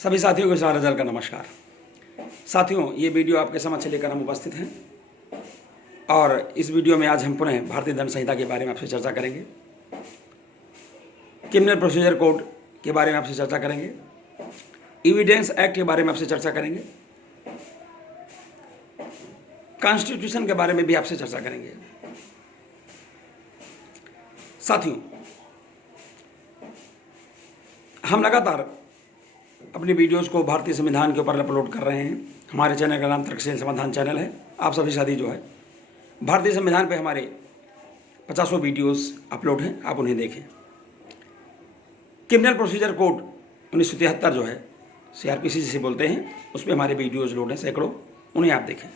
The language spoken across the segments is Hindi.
सभी साथियों को सारा जल का नमस्कार। साथियों, ये वीडियो आपके समक्ष लेकर हम उपस्थित हैं और इस वीडियो में आज हम पुनः भारतीय दंड संहिता के बारे में आपसे चर्चा करेंगे, क्रिमिनल प्रोसीजर कोड के बारे में आपसे चर्चा करेंगे, एविडेंस एक्ट के बारे में आपसे चर्चा करेंगे, कॉन्स्टिट्यूशन के बारे में भी आपसे चर्चा करेंगे। साथियों, हम लगातार अपनी वीडियोस को भारतीय संविधान के ऊपर अपलोड कर रहे हैं। हमारे चैनल का नाम तर्कशील समाधान चैनल है। आप सभी साथी जो है भारतीय संविधान पे हमारे 50 वीडियोस अपलोड हैं, आप उन्हें देखें। क्रिमिनल प्रोसीजर कोड 1973 जो है CRPC जिसे बोलते हैं, उस पर हमारे वीडियोस लोड हैं सैकड़ों, उन्हें आप देखें।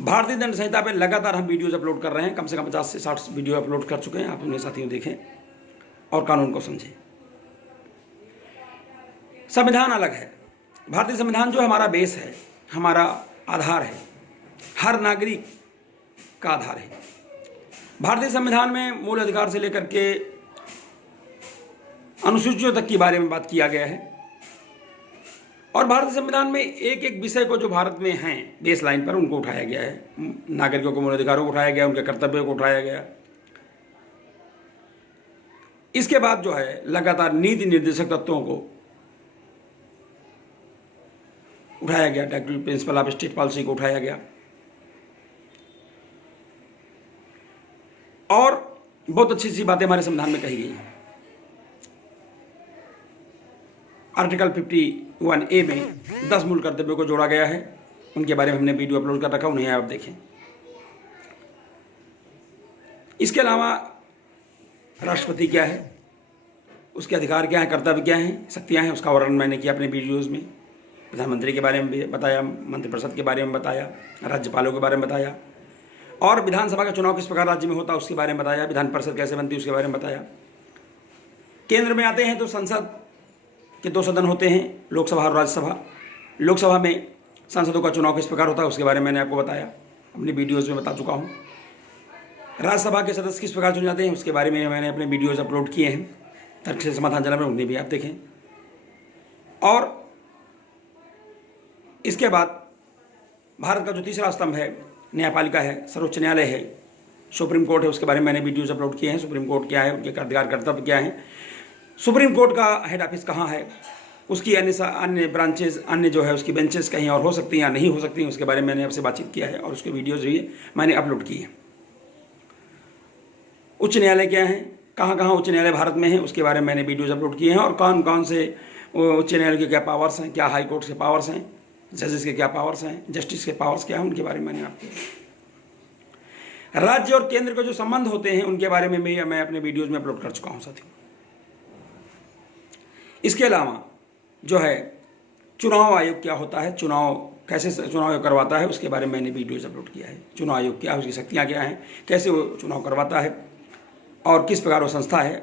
भारतीय दंड संहिता पे लगातार हम वीडियोस अपलोड कर रहे हैं, कम से कम 50 से 60 वीडियो अपलोड कर चुके हैं, आप उन्हें साथियों देखें और कानून को समझें। संविधान अलग है। भारतीय संविधान जो हमारा बेस है, हमारा आधार है, हर नागरिक का आधार है। भारतीय संविधान में मूल अधिकार से लेकर के अनुसूचियों तक के बारे में बात किया गया है और भारतीय संविधान में एक एक विषय को जो भारत में हैं बेस लाइन पर उनको उठाया गया है। नागरिकों के मूल अधिकारों को उठाया गया, उनके कर्तव्यों को उठाया गया। इसके बाद जो है लगातार नीति निर्देशक तत्वों को उठाया गया, directive principle of state policy को उठाया गया और बहुत अच्छी सी बातें हमारे संविधान में कही गई हैं। आर्टिकल 51A में 10 मूल कर्तव्यों को जोड़ा गया है, उनके बारे में हमने वीडियो अपलोड कर रखा, उन्हें आप देखें। इसके अलावा राष्ट्रपति क्या है, उसके अधिकार क्या है, कर्तव्य क्या हैं, शक्तियां हैं, उसका वर्णन मैंने किया अपने वीडियोज़ में। प्रधानमंत्री के बारे में भी बताया, मंत्रिपरिषद के बारे में बताया, राज्यपालों के बारे में बताया और विधानसभा का चुनाव किस प्रकार राज्य में होता है उसके बारे में बताया, विधान परिषद कैसे बनती है उसके बारे में बताया। केंद्र में आते हैं तो संसद के 2 सदन होते हैं, लोकसभा और राज्यसभा। लोकसभा में सांसदों का चुनाव किस प्रकार होता है उसके बारे में मैंने आपको बताया, अपनी वीडियोज़ में बता चुका हूँ। राज्यसभा के सदस्य किस प्रकार चुने जाते हैं उसके बारे में मैंने अपने वीडियोज़ अपलोड किए हैं तर्कशील समाधान चैनल में, उन्हें भी आप देखें। और इसके बाद भारत का जो तीसरा स्तंभ है न्यायपालिका है, सर्वोच्च न्यायालय है, सुप्रीम कोर्ट है, उसके बारे में मैंने वीडियोज अपलोड किए हैं। सुप्रीम कोर्ट क्या है, उनके अधिकार कर्तव्य क्या हैं, सुप्रीम कोर्ट का हेड ऑफिस कहाँ है, उसकी अन्य ब्रांचेज, अन्य जो है उसकी बेंचेस कहीं और हो सकती हैं या नहीं हो सकती हैं, उसके बारे में मैंने आपसे बातचीत किया है और उसके वीडियोज़ भी मैंने अपलोड किए हैं। उच्च न्यायालय क्या है, कहाँ कहाँ उच्च न्यायालय भारत में है, उसके बारे में मैंने वीडियोज अपलोड किए हैं और कौन कौन से उच्च न्यायालय के क्या पावर्स हैं, क्या हाई कोर्ट के पावर्स हैं, जजेस के क्या पावर्स हैं, जस्टिस के पावर्स क्या हैं, उनके बारे में मैंने आपको। राज्य और केंद्र के जो संबंध होते हैं उनके बारे में भी मैं अपने वीडियोज में अपलोड कर चुका हूं साथियों। इसके अलावा जो है चुनाव आयोग क्या होता है, चुनाव कैसे चुनाव आयोग करवाता है उसके बारे में मैंने वीडियोज अपलोड किया है। चुनाव आयोग क्या है, उसकी शक्तियाँ क्या हैं, कैसे वो चुनाव करवाता है और किस प्रकार वो संस्था है,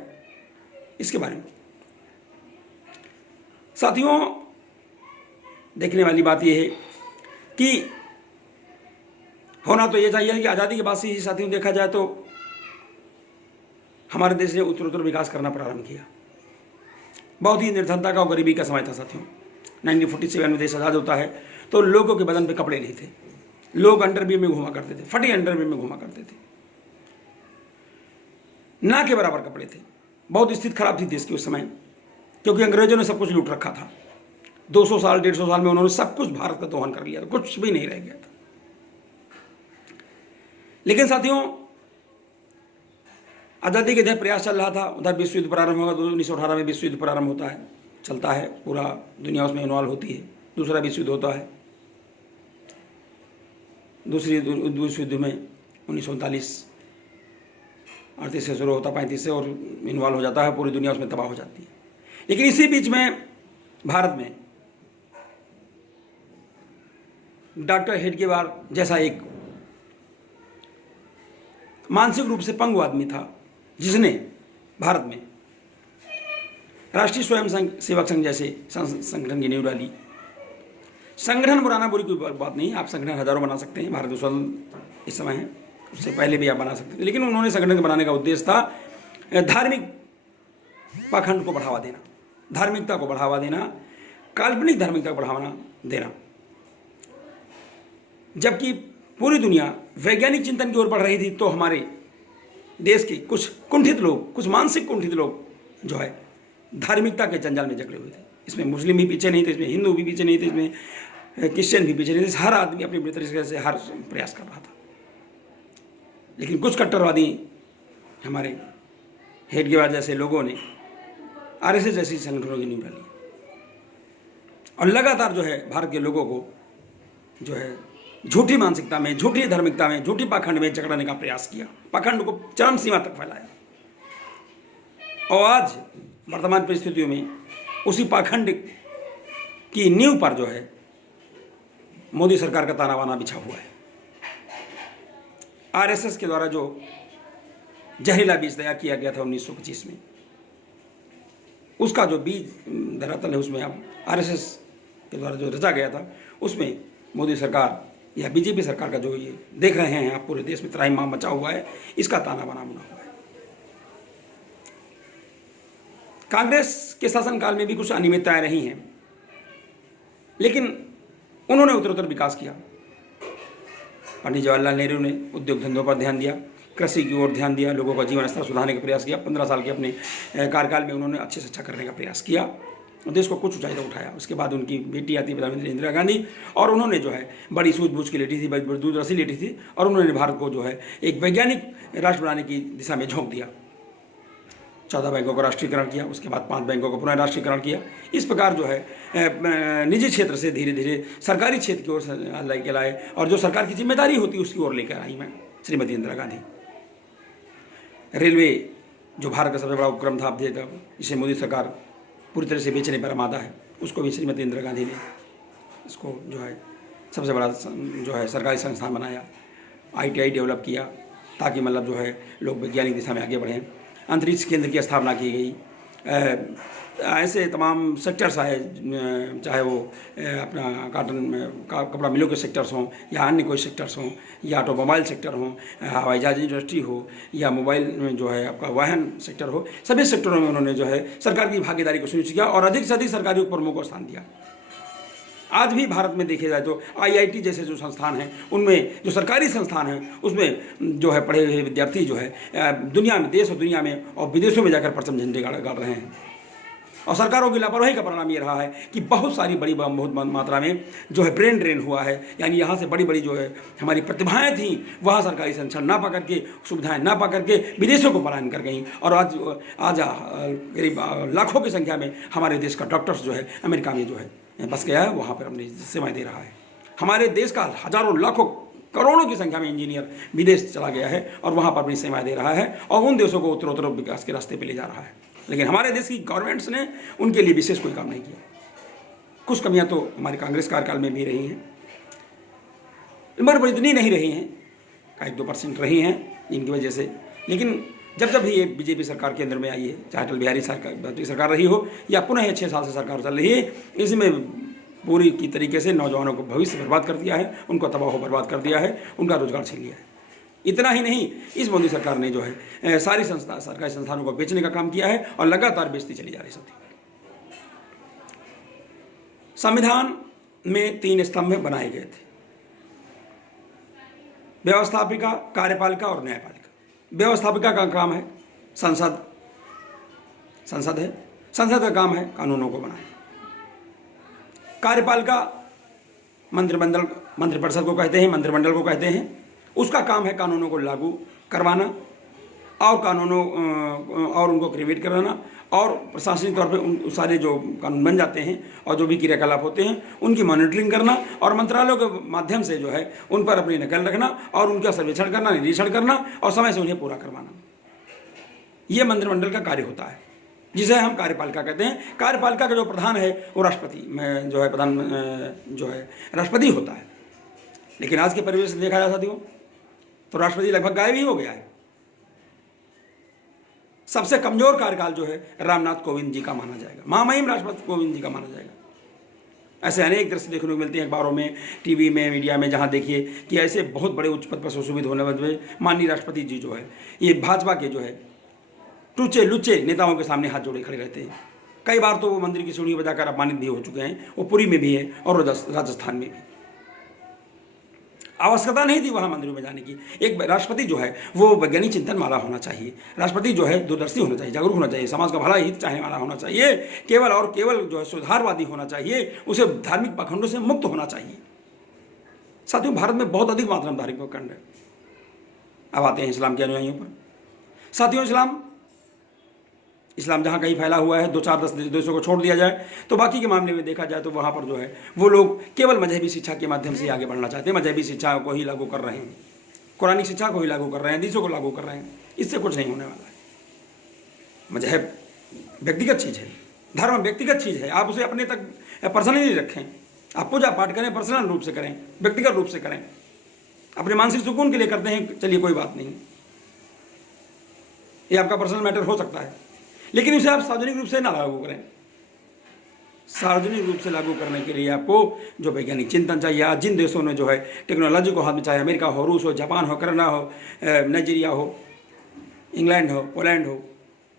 इसके बारे में। साथियों, देखने वाली बात यह है कि होना तो ये चाहिए कि आज़ादी के बाद से ही साथियों देखा जाए तो हमारे देश ने उत्तरोत्तर विकास करना प्रारंभ किया। बहुत ही निर्धनता का और गरीबी का समय था साथियों। 1947 में देश आज़ाद होता है तो लोगों के बदन पे कपड़े नहीं थे, लोग अंडरवियर में घुमा करते थे, फटे अंडरवियर में घुमा करते थे, ना के बराबर कपड़े थे। बहुत स्थिति खराब थी देश की उस समय, क्योंकि अंग्रेजों ने सब कुछ लूट रखा था। 200 साल 150 साल में उन्होंने सब कुछ भारत का दोहन कर लिया था, कुछ भी नहीं रह गया था। लेकिन साथियों, आज़ादी के तहत प्रयास चल रहा था, उधर विश्व युद्ध प्रारंभ होगा, 1918 में विश्व युद्ध प्रारंभ होता है, चलता है, पूरा दुनिया उसमें इन्वॉल्व होती है। दूसरा विश्व युद्ध होता है, दूसरी विश्व युद्ध में 1939 38 से शुरू होता, 35 से और इन्वॉल्व हो जाता है, पूरी दुनिया उसमें तबाह हो जाती है। लेकिन इसी बीच में भारत में डॉक्टर हेडगेवार जैसा एक मानसिक रूप से पंगु आदमी था, जिसने भारत में राष्ट्रीय स्वयं सेवक संघ जैसे संगठन की नींव डाली। संगठन बनाना बुरी कोई बात नहीं, आप संगठन हजारों बना सकते हैं, भारत में स्वतंत्र इस समय है, उससे पहले भी आप बना सकते हैं। लेकिन उन्होंने संगठन बनाने का उद्देश्य था धार्मिक पाखंड को बढ़ावा देना, धार्मिकता को बढ़ावा देना, काल्पनिक धार्मिकता को बढ़ावा देना, जबकि पूरी दुनिया वैज्ञानिक चिंतन की ओर बढ़ रही थी, तो हमारे देश के कुछ कुंठित लोग, कुछ मानसिक कुंठित लोग जो है धार्मिकता के जंजाल में जकड़े हुए थे। इसमें मुस्लिम भी पीछे नहीं थे, इसमें हिंदू भी पीछे नहीं थे, इसमें क्रिश्चियन भी पीछे नहीं थे। हर आदमी अपनी अपनी तरीके से हर प्रयास कर रहा था। लेकिन कुछ कट्टरवादी हमारे हेडगेवार जैसे लोगों ने आरएसएस जैसी संगठनों की नींव डाली और लगातार जो है भारत के लोगों को जो है झूठी मानसिकता में, झूठी धार्मिकता में, झूठी पाखंड में जकड़ने का प्रयास किया, पाखंड को चरम सीमा तक फैलाया। और आज वर्तमान परिस्थितियों में उसी पाखंड की नींव पर जो है मोदी सरकार का ताना बाना बिछा हुआ है। आरएसएस के द्वारा जो जहरीला बीज तैयार किया गया था 1925 में, उसका जो बीज धरातल है उसमें अब आरएसएस के द्वारा जो रचा गया था, उसमें मोदी सरकार या बीजेपी सरकार का जो ये देख रहे हैं आप पूरे देश में त्राहिमाम मचा हुआ है, इसका ताना बाना बुना हुआ है। कांग्रेस के शासनकाल में भी कुछ अनियमितताएं रही हैं, लेकिन उन्होंने उत्तरोत्तर विकास किया। पंडित जवाहरलाल नेहरू ने उद्योग धंधों पर ध्यान दिया, कृषि की ओर ध्यान दिया, लोगों का जीवन स्तर सुधारने का प्रयास किया। 15 साल के अपने कार्यकाल में उन्होंने अच्छे से अच्छा करने का प्रयास किया और देश को कुछ ऊंचाई तक उठाया। उसके बाद उनकी बेटी आती प्रधानमंत्री इंदिरा गांधी, और उन्होंने जो है बड़ी सूझबूझ की लेटी थी, बड़ी दूरदर्शी लेटी थी, और उन्होंने भारत को जो है एक वैज्ञानिक राष्ट्र बनाने की दिशा में झोंक दिया। 14 बैंकों का राष्ट्रीयकरण किया, उसके बाद 5 बैंकों का पुनः राष्ट्रीयकरण किया। इस प्रकार जो है निजी क्षेत्र से धीरे धीरे सरकारी क्षेत्र की ओर लेकर लाए, और जो सरकार की जिम्मेदारी होती है उसकी ओर लेकर आई मैं श्रीमती इंदिरा गांधी। रेलवे जो भारत का सबसे बड़ा उपक्रम था, अब इसे मोदी सरकार पूरी तरह से बेचने पर आमादा है, उसको भी श्रीमती इंदिरा गांधी ने इसको जो है सबसे बड़ा जो है सरकारी संस्थान बनाया। ITI डेवलप किया ताकि मतलब जो है लोग वैज्ञानिक दिशा में आगे बढ़ें। अंतरिक्ष केंद्र की स्थापना की गई। ऐसे तमाम सेक्टर्स आए, चाहे वो अपना कॉटन कपड़ा मिलों के सेक्टर्स हों या अन्य कोई सेक्टर्स हों, या ऑटोमोबाइल सेक्टर हों, हवाई जहाज इंडस्ट्री हो, या मोबाइल में जो है आपका वाहन सेक्टर हो, सभी सेक्टरों में उन्होंने जो है सरकार की भागीदारी को सुनिश्चित किया और अधिक से अधिक सरकारी उपक्रमों को स्थान दिया। आज भी भारत में देखे जाए तो IIT जैसे जो संस्थान हैं, उनमें जो सरकारी संस्थान हैं, उसमें जो है पढ़े हुए विद्यार्थी जो है दुनिया में, देश और दुनिया में और विदेशों में जाकर परचम झंडे गाड़ रहे हैं। और सरकारों की लापरवाही का परिणाम ये रहा है कि बहुत सारी बहुत मात्रा में जो है ब्रेन ड्रेन हुआ है। यानी यहाँ से बड़ी बड़ी जो है हमारी प्रतिभाएं थीं, वहाँ सरकारी संरक्षण ना पा करके, सुविधाएं ना पा करके विदेशों को पलायन कर गई। और आज करीब लाखों की संख्या में हमारे देश का डॉक्टर्स जो है अमेरिका में जो है बस गया है, वहाँ पर अपनी सेवाएं दे रहा है। हमारे देश का हजारों लाखों करोड़ों की संख्या में इंजीनियर विदेश चला गया है और वहाँ पर अपनी सेवाएं दे रहा है और उन देशों को उत्तरोत्तर विकास के रास्ते पे ले जा रहा है। लेकिन हमारे देश की गवर्नमेंट्स ने उनके लिए विशेष कोई काम नहीं किया। कुछ कमियां तो हमारे कांग्रेस कार्यकाल में भी रही हैं, मगर इतनी नहीं रही हैं, 1-2% रही हैं इनकी वजह से। लेकिन जब जब भी ये बीजेपी सरकार केंद्र में आई है, चाहे अटल बिहारी सरकार रही हो या पुनः ये 6 साल से सरकार चल रही है, इसमें पूरी की तरीके से नौजवानों को भविष्य बर्बाद कर दिया है, उनको तबाह बर्बाद कर दिया है, उनका रोजगार छीन लिया है। इतना ही नहीं, इस मोदी सरकार ने जो है सारी सरकारी संस्थानों को बेचने का काम किया है और लगातार बेचती चली जा रही है। संविधान में 3 स्तंभ बनाए गए थे, व्यवस्थापिका, कार्यपालिका और न्यायपालिका। व्यवस्थापिका का काम है संसद है, संसद का काम है कानूनों को बनाना। कार्यपालिका मंत्रिपरिषद को कहते हैं, मंत्रिमंडल को कहते हैं, उसका काम है कानूनों को लागू करवाना और कानूनों और उनको क्रिएट कराना और प्रशासनिक तौर पे उन सारे जो कानून बन जाते हैं और जो भी क्रियाकलाप होते हैं उनकी मॉनिटरिंग करना और मंत्रालयों के माध्यम से जो है उन पर अपनी नकल रखना और उनका सर्वेक्षण करना, निरीक्षण करना और समय से उन्हें पूरा करवाना। ये मंत्रिमंडल का कार्य होता है, जिसे हम कार्यपालिका कहते हैं। कार्यपालिका का जो प्रधान है वो राष्ट्रपति में जो है प्रधान जो है राष्ट्रपति होता है। लेकिन आज के परिवेश से देखा जा साथियों तो राष्ट्रपति लगभग गायब ही हो गया है। सबसे कमजोर कार्यकाल जो है रामनाथ कोविंद जी का माना जाएगा, महामहिम राष्ट्रपति कोविंद जी का माना जाएगा। ऐसे अनेक दृश्य देखने को मिलते हैं अखबारों में, टीवी में, मीडिया में, जहां देखिए कि ऐसे बहुत बड़े उच्च पद पर सुशोभित होने वाले माननीय राष्ट्रपति जी जो है ये भाजपा के जो है टूचे लुच्चे नेताओं के सामने हाथ जोड़े खड़े रहते हैं। कई बार तो वो मंदिर की सीढ़ी बजाकर अपमानित भी हो चुके हैं। वो पुरी में भी है और राजस्थान में भी। आवश्यकता नहीं थी वहाँ मंदिरों में जाने की। एक राष्ट्रपति जो है वो वैज्ञानिक चिंतन वाला होना चाहिए, राष्ट्रपति जो है दूरदर्शी होना चाहिए, जागरूक होना चाहिए, समाज का भला हित चाहने वाला होना चाहिए, केवल और केवल जो है सुधारवादी होना चाहिए, उसे धार्मिक पाखंडों से मुक्त होना चाहिए। साथियों, भारत में बहुत अधिक मात्रा में धार्मिक पाखंड है। अब आते हैं इस्लाम के अनुयायियों पर। साथियों, इस्लाम जहाँ कहीं फैला हुआ है, 2-4-10 देशों को छोड़ दिया जाए तो बाकी के मामले में देखा जाए तो वहाँ पर जो है वो लोग केवल मजहबी शिक्षा के माध्यम से आगे बढ़ना चाहते हैं, मजहबी शिक्षा को ही लागू कर रहे हैं, कुरानिक शिक्षा को ही लागू कर रहे हैं, हदीसों को लागू कर रहे हैं। इससे कुछ नहीं होने वाला है। मजहब व्यक्तिगत चीज़ है, धर्म व्यक्तिगत चीज़ है, आप उसे अपने तक पर्सनली रखें। आप पूजा पाठ करें, पर्सनल रूप से करें, व्यक्तिगत रूप से करें, अपने मानसिक सुकून के लिए करते हैं, चलिए कोई बात नहीं, ये आपका पर्सनल मैटर हो सकता है, लेकिन इसे आप सार्वजनिक रूप से ना लागू करें। सार्वजनिक रूप से लागू करने के लिए आपको जो वैज्ञानिक चिंतन चाहिए। आज जिन देशों ने जो है टेक्नोलॉजी को हाथ में, चाहे अमेरिका हो, रूस हो, जापान हो, कनाडा हो, नाइजीरिया हो, इंग्लैंड हो, पोलैंड हो,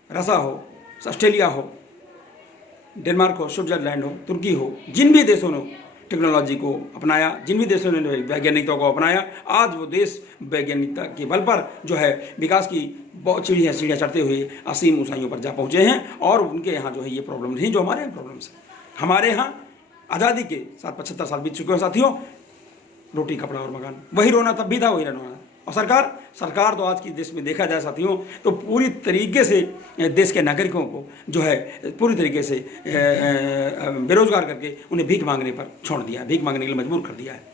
रसा हो, ऑस्ट्रेलिया हो, डेनमार्क हो, स्विट्जरलैंड हो, तुर्की हो, जिन भी देशों ने टेक्नोलॉजी को अपनाया, जिन भी देशों ने वैज्ञानिकता को अपनाया, आज वो देश वैज्ञानिकता के बल पर जो है विकास की बहुत सीढ़ियाँ चढ़ते हुए असीम ऊंचाइयों पर जा पहुँचे हैं। और उनके यहाँ जो है ये प्रॉब्लम नहीं जो हमारे यहाँ प्रॉब्लम्स है। हमारे यहाँ आज़ादी के साथ 75 साल बीत चुके हैं साथियों, रोटी कपड़ा और मकान, वही रोना तब भी था, वही रोना। और सरकार तो आज की देश में देखा जाए साथियों तो पूरी तरीके से देश के नागरिकों को जो है पूरी तरीके से बेरोजगार करके उन्हें भीख मांगने पर छोड़ दिया, भीख मांगने के लिए मजबूर कर दिया है।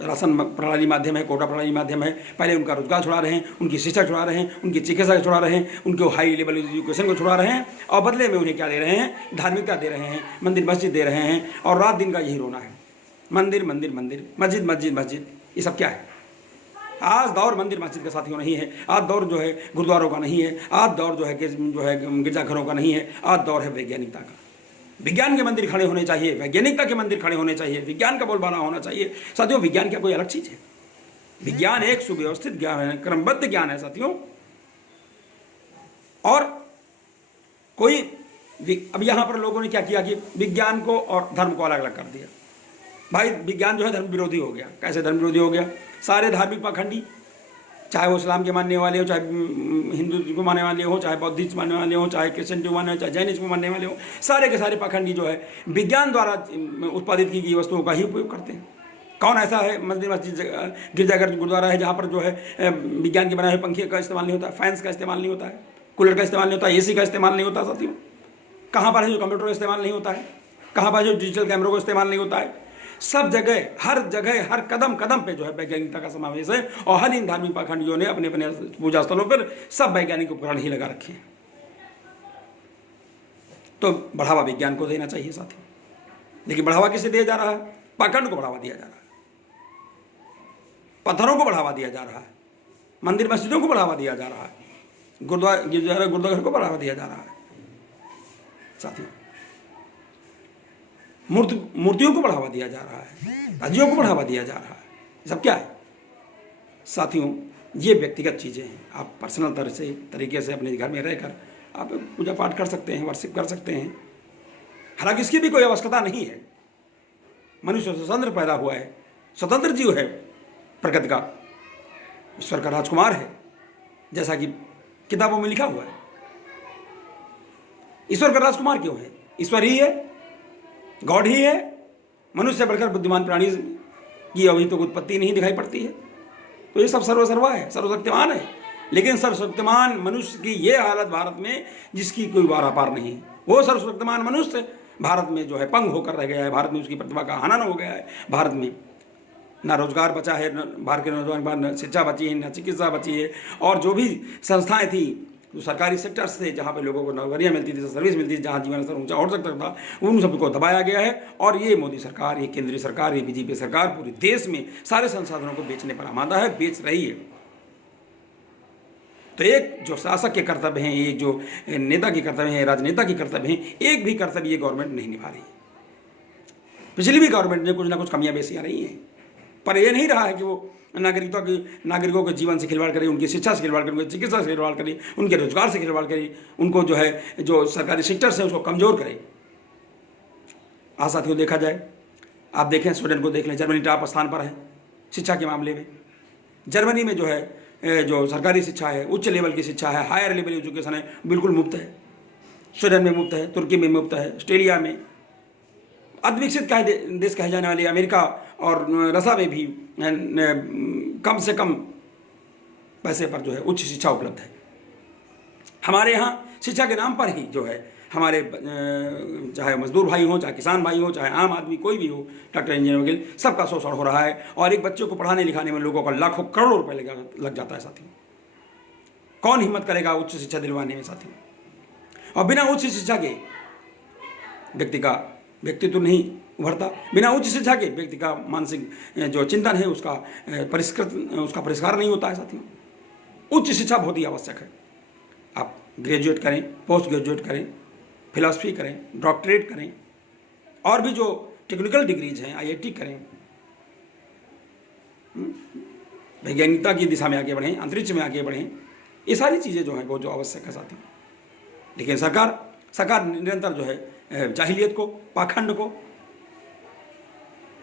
राशन प्रणाली माध्यम है, कोटा प्रणाली माध्यम है, पहले उनका रोजगार छुड़ा रहे हैं, उनकी शिक्षा छुड़ा रहे हैं, उनकी चिकित्सा छुड़ा रहे हैं, उनको हाई लेवल एजुकेशन को छुड़ा रहे हैं, और बदले में उन्हें क्या दे रहे हैं? धार्मिकता दे रहे हैं, मंदिर मस्जिद दे रहे हैं, और रात दिन का यही रोना है, मंदिर मंदिर मंदिर, मस्जिद मस्जिद मस्जिद। ये सब क्या है? आज दौर मंदिर मस्जिद का साथियों नहीं है, आज दौर जो है गुरुद्वारों का नहीं है, आज दौर जो है गिरजाघरों का नहीं है, आज दौर है वैज्ञानिकता का। विज्ञान के मंदिर खड़े होने चाहिए, वैज्ञानिकता के मंदिर खड़े होने चाहिए, विज्ञान का बोलबाला होना चाहिए। साथियों, विज्ञान क्या कोई अलग चीज है? विज्ञान एक सुव्यवस्थित ज्ञान है, क्रमबद्ध ज्ञान है साथियों। और कोई अब यहां पर लोगों ने क्या किया कि विज्ञान को और धर्म को अलग अलग कर दिया। भाई विज्ञान जो है धर्म विरोधी हो गया। कैसे धर्म विरोधी हो गया? सारे धार्मिक पाखंडी, चाहे वो इस्लाम के मानने वाले हो, चाहे हिंदू को मानने वाले हो, चाहे बौद्धिस्ट मानने वाले हो, चाहे क्रिश्चियन को मानने, चाहे जैनिस्ट को मानने वाले हो, सारे के सारे पाखंडी जो है विज्ञान द्वारा उत्पादित की गई वस्तुओं का ही उपयोग करते हैं। कौन ऐसा है मंदिर मस्जिद गिरजाघर गुरुद्वारा है जहाँ पर जो है विज्ञान के बनाए हुए पंखे का इस्तेमाल नहीं होता है, फैंस का इस्तेमाल नहीं होता है, कूलर का इस्तेमाल नहीं होता है, AC का इस्तेमाल नहीं होता साथियों? कहाँ पर है जो कंप्यूटर का इस्तेमाल नहीं होता है? कहाँ पर जो डिजिटल कैमरों का इस्तेमाल नहीं होता है? सब जगह, हर कदम कदम पे जो है वैज्ञानिकता का समावेश है। और हर इन धार्मिक पाखंडियों ने अपने अपने पूजा स्थलों पर सब वैज्ञानिक उपकरण ही लगा रखे हैं। तो बढ़ावा विज्ञान को देना चाहिए साथियों, लेकिन बढ़ावा किसे दिया जा रहा है? पाखंड को बढ़ावा दिया जा रहा है, पत्थरों को बढ़ावा दिया जा रहा है, मंदिर मस्जिदों को बढ़ावा दिया जा रहा है, गुरुद्वारा को बढ़ावा दिया जा रहा है साथियों, मूर्तियों को बढ़ावा दिया जा रहा है, राज्यों को बढ़ावा दिया जा रहा है। सब क्या है साथियों? ये व्यक्तिगत चीज़ें हैं। आप पर्सनल तरीके से अपने घर में रहकर आप पूजा पाठ कर सकते हैं, वर्शिप कर सकते हैं। हालांकि इसकी भी कोई आवश्यकता नहीं है। मनुष्य स्वतंत्र पैदा हुआ है, स्वतंत्र जीव है, प्रकृति का ईश्वर का राजकुमार है, जैसा कि किताबों में लिखा हुआ है। ईश्वर का राजकुमार क्यों है? ईश्वर ही है, गॉड ही है। मनुष्य से बढ़कर बुद्धिमान प्राणी की अभी तो उत्पत्ति नहीं दिखाई पड़ती है। तो ये सब सर्वसर्वा है, सर्वशक्तिमान है। लेकिन सर्वशक्तिमान मनुष्य की ये हालत भारत में जिसकी कोई वारापार नहीं। वो सर्वशक्तिमान मनुष्य भारत में जो है पंग होकर रह गया है, भारत में उसकी प्रतिभा का हनन हो गया है। भारत में ना रोजगार बचा है, भारत के नौजवान, न शिक्षा बची है, न चिकित्सा बची है। और जो भी संस्थाएं थी जो सरकारी सेक्टर्स थे जहाँ पे लोगों को नौकरियाँ मिलती थी, सर्विस मिलती थी, जहाँ जीवन स्तर ऊंचा हो सकता था, उन सबको दबाया गया है। और ये मोदी सरकार, ये केंद्रीय सरकार, ये BJP सरकार पूरे देश में सारे संसाधनों को बेचने पर आमादा है, बेच रही है। तो एक जो शासक के कर्तव्य हैं, एक जो नेता के कर्तव्य हैं, राजनेता के कर्तव्य हैं, एक भी कर्तव्य ये गवर्नमेंट नहीं निभा रही। पिछली भी गवर्नमेंट ने कुछ ना कुछ कमियां बेसियां रही हैं, पर यह नहीं रहा है कि वो नागरिकों के जीवन से खिलवाड़ करे, उनकी शिक्षा से खिलवाड़ करे, उनकी चिकित्सा से खिलवाड़ करे, उनके रोजगार से खिलवाड़ करे, उनको जो है जो सरकारी सेक्टर है उसको कमज़ोर करे। आज साथियों देखा जाए, आप देखें स्वीडन को देख लें, जर्मनी टॉप स्थान पर है शिक्षा के मामले में। जर्मनी में जो है जो सरकारी शिक्षा है, उच्च लेवल की शिक्षा है, हायर लेवल एजुकेशन है, बिल्कुल मुफ्त है। स्वीडन में मुफ्त है, तुर्की में मुफ्त है, ऑस्ट्रेलिया में, अविकसित देश कहे जाने वाले अमेरिका और रसा में भी कम से कम पैसे पर जो है उच्च शिक्षा उपलब्ध है। हमारे यहाँ शिक्षा के नाम पर ही जो है हमारे चाहे मजदूर भाई हो, चाहे किसान भाई हो, चाहे आम आदमी कोई भी हो, डॉक्टर इंजीनियर वकील, सबका शोषण हो रहा है। और एक बच्चे को पढ़ाने लिखाने में लोगों का लाखों करोड़ों रुपए लग जाता है साथियों। कौन हिम्मत करेगा उच्च शिक्षा दिलवाने में साथियों? और बिना उच्च शिक्षा के व्यक्ति का व्यक्तित्व नहीं उभरता, बिना उच्च शिक्षा के व्यक्ति का मानसिक जो चिंतन है उसका परिष्कार नहीं होता है साथियों। उच्च शिक्षा बहुत ही आवश्यक है। आप ग्रेजुएट करें, पोस्ट ग्रेजुएट करें, फिलॉसफी करें, डॉक्टरेट करें, और भी जो टेक्निकल डिग्रीज हैं, IIT करें, वैज्ञानिकता की दिशा में आगे बढ़ें, अंतरिक्ष में आगे बढ़ें। ये सारी चीज़ें जो हैं वो जो आवश्यक है साथियों। लेकिन सरकार निरंतर जो है जाहिलियत को, पाखंड को,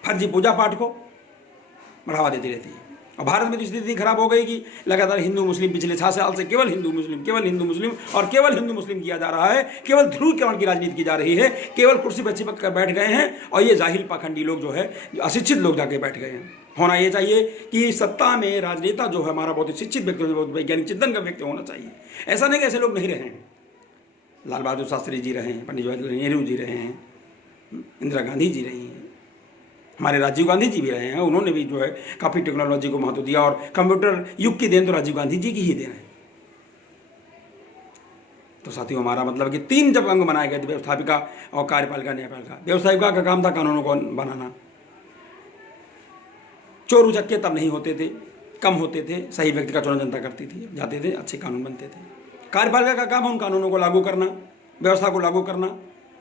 फर्जी पूजा पाठ को बढ़ावा देती रहती है। और भारत में तो स्थिति खराब हो गई कि लगातार हिंदू मुस्लिम पिछले 6 साल से केवल हिंदू मुस्लिम और केवल हिंदू मुस्लिम किया जा रहा है। केवल ध्रुवीकरण की राजनीति की जा रही है। केवल कुर्सी पर चिपक कर बैठ गए हैं और ये जाहिल पाखंडी लोग जो है, अशिक्षित लोग जाके बैठ गए हैं। होना ये चाहिए कि सत्ता में राजनेता जो है हमारा बहुत शिक्षित व्यक्ति, बहुत वैज्ञानिक चिंतन का व्यक्ति होना चाहिए। ऐसा नहीं कि ऐसे लोग नहीं रहे हैं। लाल बहादुर शास्त्री जी रहे हैं, पंडित जवाहरलाल नेहरू जी रहे हैं, इंदिरा गांधी जी रही हैं, हमारे राजीव गांधी जी भी रहे हैं। उन्होंने भी जो है काफ़ी टेक्नोलॉजी को महत्व दिया, और कंप्यूटर युग की देन तो राजीव गांधी जी की ही देन है। तो साथियों हमारा मतलब कि 3 जब अंग बनाए गए थे, व्यवस्थापिका और कार्यपालिका, न्यायपालिका। व्यवस्थापिका का काम था कानूनों को बनाना। चोर उचक्के तब नहीं होते थे, कम होते थे, सही व्यक्ति का चुनाव जनता करती थी, जाते थे, अच्छे कानून बनते थे। कार्यपालिका का काम है उन कानूनों को लागू करना, व्यवस्था को लागू करना,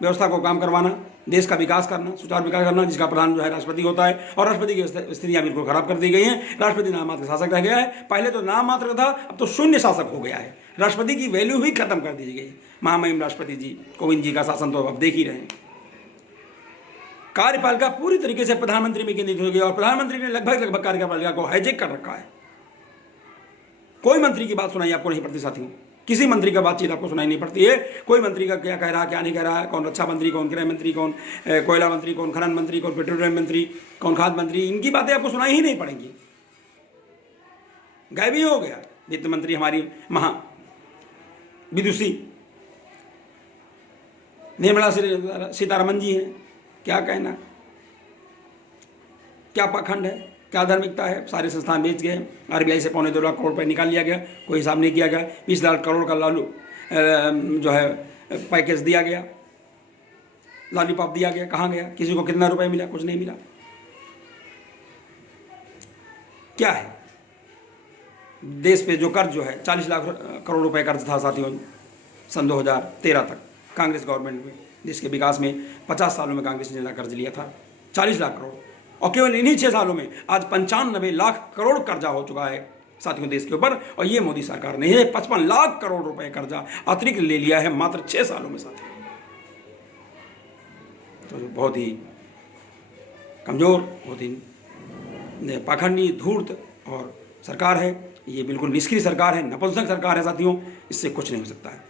व्यवस्था को काम करवाना, देश का विकास करना, सुचारू विकास करना, जिसका प्रधान जो है राष्ट्रपति होता है। और राष्ट्रपति की स्थितियां बिल्कुल खराब कर दी गई हैं। राष्ट्रपति नाम मात्र शासक रह गया है। पहले तो नाम मात्र था, अब तो शून्य शासक हो गया है। राष्ट्रपति की वैल्यू ही खत्म कर दी गई। महामहिम राष्ट्रपति जी कोविंद जी का शासन तो अब देख ही रहे हैं। कार्यपालिका पूरी तरीके से प्रधानमंत्री में केंद्रित हो गई, और प्रधानमंत्री ने लगभग कार्यपालिका को हाईजैक कर रखा है। कोई मंत्री की बात सुनाई आपको नहीं पड़ती साथियों। किसी मंत्री का बातचीत आपको सुनाई नहीं पड़ती है। कोई मंत्री का क्या कह रहा है, क्या नहीं कह रहा है, कौन रक्षा मंत्री, कौन गृह मंत्री, कौन कोयला मंत्री, कौन खनन मंत्री, कौन पेट्रोलियम मंत्री, कौन खाद्य मंत्री, इनकी बातें आपको सुनाई ही नहीं पड़ेंगी। गायब ही हो गया। वित्त मंत्री हमारी विदुषी निर्मला सीतारमन जी हैं, क्या कहना, क्या पाखंड है, क्या धार्मिकता है। सारे संस्थान बेच गए। RBI से 2.25 लाख करोड़ रुपए निकाल लिया गया, कोई हिसाब नहीं किया गया। 20 लाख करोड़ का लालू जो है पैकेज दिया गया, लॉलीपॉप दिया गया। कहाँ गया? किसी को कितना रुपए मिला? कुछ नहीं मिला। क्या है? देश पे जो कर्ज जो है 40 लाख करोड़ रुपए कर्ज था साथियों सन 2013 तक कांग्रेस गवर्नमेंट में। देश के विकास में 50 सालों में कांग्रेस ने कर्ज लिया था 40 लाख करोड़, और केवल इन्हीं 6 सालों में आज 95 लाख करोड़ कर्जा हो चुका है साथियों देश के ऊपर। और ये मोदी सरकार ने 55 लाख करोड़ रुपए कर्जा अतिरिक्त ले लिया है मात्र 6 सालों में साथियों। तो बहुत ही कमजोर, बहुत ही पाखंडी, धूर्त और सरकार है ये। बिल्कुल निष्क्रिय सरकार है, नपुंसक सरकार है साथियों। इससे कुछ नहीं हो सकता है।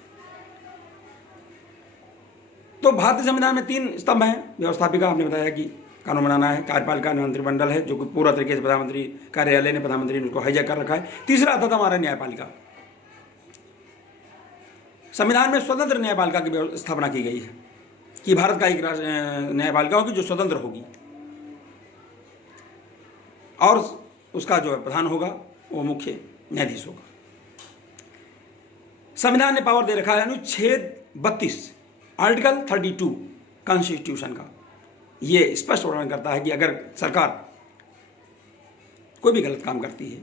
तो भारतीय संविधान में 3 स्तंभ हैं। व्यवस्थापिका आपने बताया कि कानून बनाना है, कार्यपालिका मंत्रिमंडल है जो कि पूरा तरीके से प्रधानमंत्री कार्यालय ने, प्रधानमंत्री ने उसको हाईजैक कर रखा है। तीसरा आता था हमारा न्यायपालिका। संविधान में स्वतंत्र न्यायपालिका की स्थापना की गई है कि भारत का एक न्यायपालिका होगी जो स्वतंत्र होगी, और उसका जो प्रधान होगा वो मुख्य न्यायाधीश होगा। संविधान ने पावर दे रखा है अनुच्छेद 32 आर्टिकल 32 कॉन्स्टिट्यूशन का। ये स्पष्ट वर्णन करता है कि अगर सरकार कोई भी गलत काम करती है,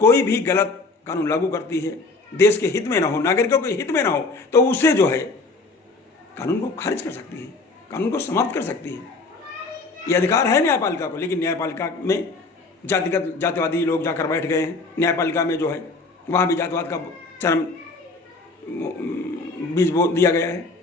कोई भी गलत कानून लागू करती है, देश के हित में ना हो, नागरिकों के हित में ना हो, तो उसे जो है कानून को खारिज कर सकती है, कानून को समाप्त कर सकती है। ये अधिकार है न्यायपालिका को। लेकिन न्यायपालिका में जातिवादी लोग जाकर बैठ गए हैं न्यायपालिका में, जो है वहाँ भी जातिवाद का चरम बीज बो दिया गया है।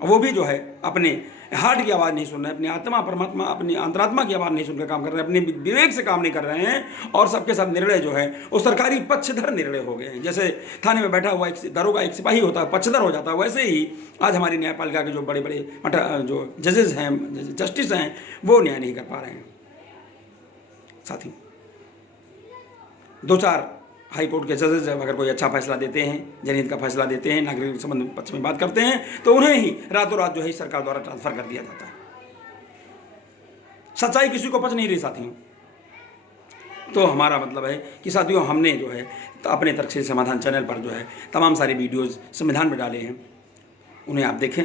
वो भी जो है अपने हार्ट की आवाज़ नहीं सुन रहे, अपनी आत्मा परमात्मा अपनी अंतरात्मा की आवाज़ नहीं सुनकर काम कर रहे हैं, अपने विवेक से काम नहीं कर रहे हैं, और सबके सब निर्णय जो है वो सरकारी पक्षधर निर्णय हो गए हैं। जैसे थाने में बैठा हुआ एक दरोगा एक सिपाही होता है, पक्षधर हो जाता है, वैसे ही आज हमारी न्यायपालिका के जो बड़े बड़े जो जजेस हैं, जस्टिस हैं, वो न्याय नहीं कर पा रहे हैं। साथियों, 2-4 हाई कोर्ट के जजेस जब अगर कोई अच्छा फैसला देते हैं, जनहित का फैसला देते हैं, नागरिक संबंध पक्ष में बात करते हैं, तो उन्हें ही रातों रात जो है सरकार द्वारा ट्रांसफर कर दिया जाता है। सच्चाई किसी को पच नहीं रही साथियों। तो हमारा मतलब है कि साथियों, हमने जो है तो अपने तर्क से समाधान चैनल पर जो है तमाम सारे वीडियोज़ संविधान में डाले हैं, उन्हें आप देखें।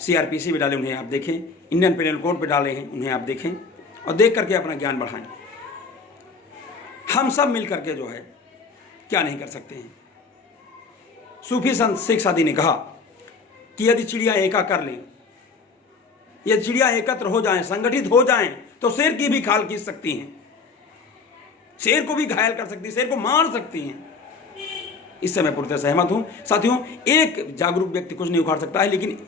CRPC में डाले, उन्हें आप देखें। इंडियन पेनल कोड पर डाले हैं, उन्हें आप देखें और देख करके अपना ज्ञान बढ़ाएं। हम सब मिल करके जो है क्या नहीं कर सकते हैं। सूफी संत शेख सादी ने कहा कि यदि चिड़िया एका कर लें, यदि चिड़िया एकत्र हो जाएं, संगठित हो जाएं, तो शेर की भी खाल खींच सकती हैं, शेर को भी घायल कर सकती हैं, शेर को मार सकती हैं। इससे मैं पूरी तरह सहमत हूं। साथियों, एक जागरूक व्यक्ति कुछ नहीं उखाड़ सकता है, लेकिन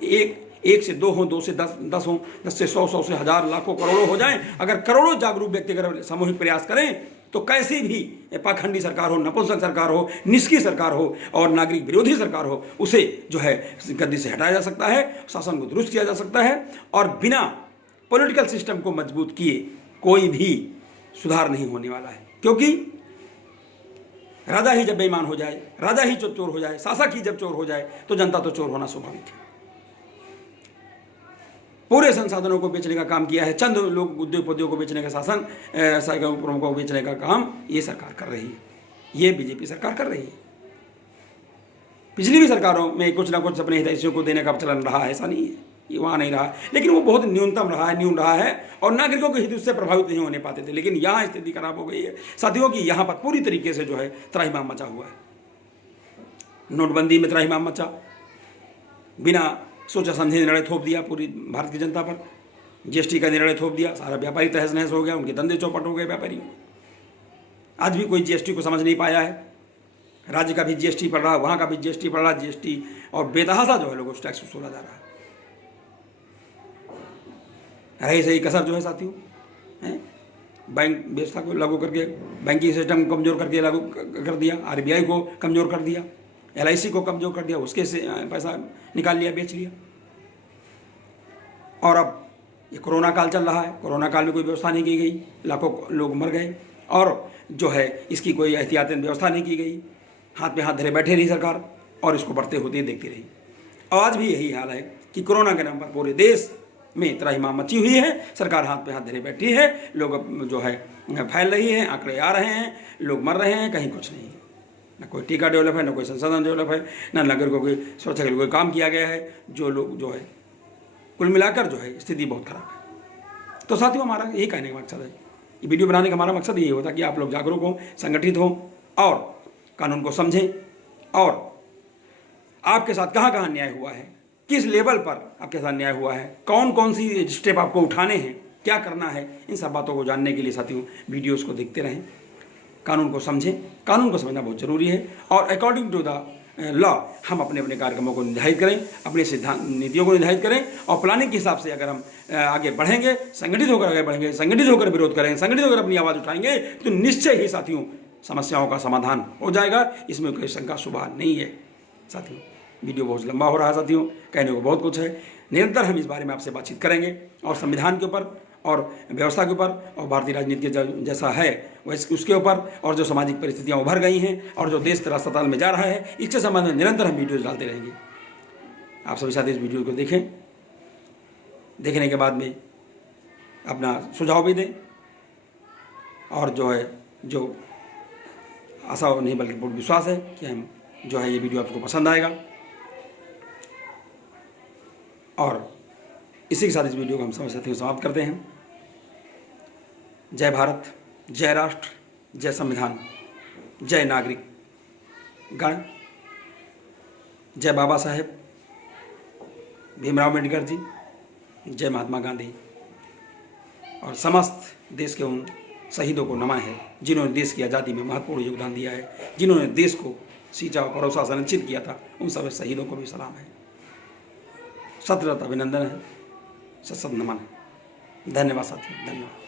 एक से 2 हो, 2 से 10 हो, 10 से 100, 100 से 1000, लाखों, करोड़ों हो जाएं। अगर करोड़ों जागरूक व्यक्ति अगर सामूहिक प्रयास करें तो कैसी भी पाखंडी सरकार हो, नपुंसक सरकार हो, निष्क्रिय सरकार हो और नागरिक विरोधी सरकार हो, उसे जो है गद्दी से हटाया जा सकता है, शासन को दुरुस्त किया जा सकता है, और बिना पॉलिटिकल सिस्टम को मजबूत किए कोई भी सुधार नहीं होने वाला है। क्योंकि राजा ही जब बेईमान हो जाए, राजा ही जब चोर हो जाए, शासक ही जब चोर हो जाए, तो जनता तो चोर होना स्वाभाविक है। पूरे संसाधनों को बेचने का काम किया है, चंद लोग उद्योगपतियों को बेचने का शासन, प्रमुखों को बेचने का काम ये सरकार कर रही है, ये बीजेपी सरकार कर रही है। पिछली भी सरकारों में कुछ ना कुछ अपने हितैषियों को देने का चलन रहा है, ऐसा नहीं है ये वहाँ नहीं रहा, लेकिन वो बहुत न्यूनतम रहा है, न्यून रहा है, और नागरिकों के हित उससे प्रभावित नहीं होने पाते थे। लेकिन यहाँ स्थिति खराब हो गई है साथियों की, यहाँ पर पूरी तरीके से जो है त्राहिमाम मचा हुआ है। नोटबंदी में त्राहिमाम मचा, बिना सोचा समझे निर्णय थोप दिया पूरी भारत की जनता पर। GST का निर्णय थोप दिया, सारा व्यापारी तहस नहस हो गया, उनके धंधे चौपट हो गए व्यापारियों। आज भी कोई GST को समझ नहीं पाया है। राज्य का भी GST पड़ रहा है, वहाँ का भी GST पड़ रहा है, GST और बेतहासा जो है लोगों को टैक्स वसूला जा रहा है। रही सही कसर जो है साथियों, बैंक व्यवस्था को लागू करके बैंकिंग सिस्टम को कमज़ोर करके लागू कर दिया, RBI को कमज़ोर कर दिया, LIC को कमज़ोर कर दिया, उसके से पैसा निकाल लिया, बेच लिया। और अब ये कोरोना काल चल रहा है, कोरोना काल में कोई व्यवस्था नहीं की गई, लाखों लोग मर गए, और जो है इसकी कोई एहतियाती व्यवस्था नहीं की गई, हाथ में हाथ धरे बैठे रही सरकार और इसको बढ़ते होते देखती रही। आज भी यही हाल है कि कोरोना के नाम पर पूरे देश में त्राहिमाम मची हुई है, सरकार हाथ पे हाथ धरे बैठी है, लोग जो है फैल रही है, आंकड़े आ रहे हैं, लोग मर रहे हैं, कहीं कुछ नहीं है, न कोई टीका डेवलप है, न कोई संसाधन डेवलप है, न नागरिकों की सुरक्षा के लिए कोई काम किया गया है। जो लोग जो है कुल मिलाकर जो है स्थिति बहुत खराब है। तो साथियों, हमारा यही कहने का मकसद है, ये वीडियो बनाने का हमारा मकसद यही होता कि आप लोग जागरूक हों, संगठित हों और कानून को समझें, और आपके साथ कहाँ कहाँ अन्याय हुआ है, किस लेवल पर आपके साथ न्याय हुआ है, कौन कौन सी स्टेप आपको उठाने हैं, क्या करना है, इन सब बातों को जानने के लिए साथियों वीडियोस को देखते रहें, कानून को समझें। कानून को समझना बहुत ज़रूरी है, और अकॉर्डिंग टू द लॉ हम अपने अपने कार्यक्रमों को निर्धारित करें, अपने सिद्धांत नीतियों को निर्धारित करें, और प्लानिंग के हिसाब से अगर हम आगे बढ़ेंगे, संगठित होकर आगे बढ़ेंगे, संगठित होकर विरोध करेंगे, संगठित होकर अपनी आवाज़ उठाएंगे, तो निश्चय ही साथियों समस्याओं का समाधान हो जाएगा। इसमें कोई शंका शुबा नहीं है। साथियों, वीडियो बहुत लंबा हो रहा है साथियों, कहने को बहुत कुछ है। निरंतर हम इस बारे में आपसे बातचीत करेंगे, और संविधान के ऊपर और व्यवस्था के ऊपर और भारतीय राजनीति के जैसा है वैसे उसके ऊपर, और जो सामाजिक परिस्थितियां उभर गई हैं और जो देश अस्पताल में जा रहा है, इसके संबंध में निरंतर हम वीडियोज डालते रहेंगे। आप सभी साथी इस वीडियो को देखें, देखने के बाद में अपना सुझाव भी दें, और जो है जो आशा नहीं बल्कि पूर्ण विश्वास है कि हम जो है ये वीडियो आपको पसंद आएगा। और इसी के साथ इस वीडियो को हम समझ साथियों समाप्त करते हैं। जय भारत, जय राष्ट्र, जय संविधान, जय नागरिक गण, जय बाबा साहेब भीमराव अम्बेडकर जी, जय महात्मा गांधी, और समस्त देश के उन शहीदों को नमन है, जिन्होंने देश की आज़ादी में महत्वपूर्ण योगदान दिया है, जिन्होंने देश को सींचा और परोसा संरक्षित किया था, उन सभी शहीदों को भी सलाम है, सत अभिनंदन है, सत नमन है। धन्यवाद साथियों, धन्यवाद।